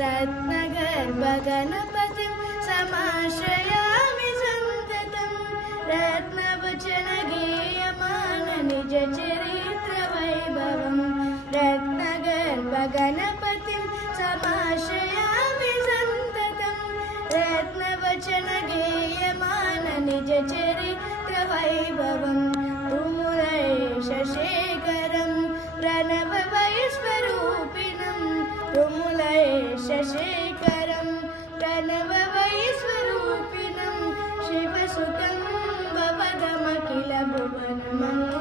रत्नगर्भगणपतिं समाश्रयामि सन्ततं रत्नवचनगेयमान निजचरित्रवैभवं रत्नगर्भगणपतिं समाश्रयामि सन्ततं रत्नवचनगेयमान निजचरित्रवैभवं तुमुलयशेखरं प्रणववैश्वरूपिणं तुमुलयशेखरं प्रणववैश्वरूपिणं शिवसुतं भवदमखिलभुवनमङ्गलं